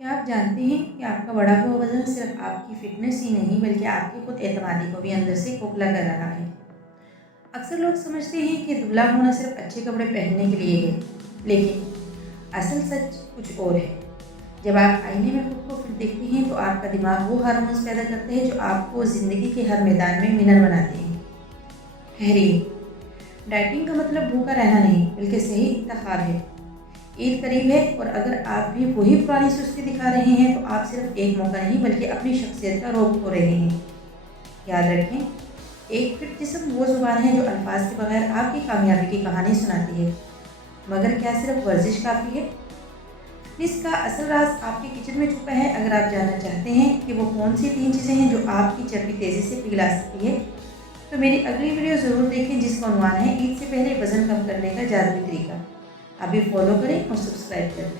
क्या आप जानते हैं कि आपका बढ़ा हुआ वज़न सिर्फ आपकी फ़िटनेस ही नहीं बल्कि आपकी खुद एतमादी को भी अंदर से खोखला कर रहा है। अक्सर लोग समझते हैं कि दुबला होना सिर्फ अच्छे कपड़े पहनने के लिए है, लेकिन असल सच कुछ और है। जब आप आईने में खुद को फिट देखते हैं तो आपका दिमाग वो हार्मोन्स पैदा करते हैं जो आपको ज़िंदगी के हर मैदान में विनर बनाते हैं। ठहरिए, डाइटिंग का मतलब भूखा रहना नहीं बल्कि सही इंतखाब है। ईद करीब है और अगर आप भी वही पुरानी सुस्ती दिखा रहे हैं तो आप सिर्फ एक मौका नहीं बल्कि अपनी शख्सियत का रोग खो रहे हैं। याद रखें, एक फिट जिस्म वो ज़ुबान है जो अल्फाज के बगैर आपकी कामयाबी की कहानी सुनाती है। मगर क्या सिर्फ वर्जिश काफ़ी है? इसका असल राज आपके किचन में छुपा है। अगर आप जानना चाहते हैं कि वो कौन सी 3 चीज़ें हैं जो आपकी चर्बी तेज़ी से पिघला सकती है, तो मेरी अगली वीडियो ज़रूर देखें जिसका उन्वान है ईद से पहले वज़न कम करने का जादुई तरीका। अभी फॉलो करें और सब्सक्राइब करें।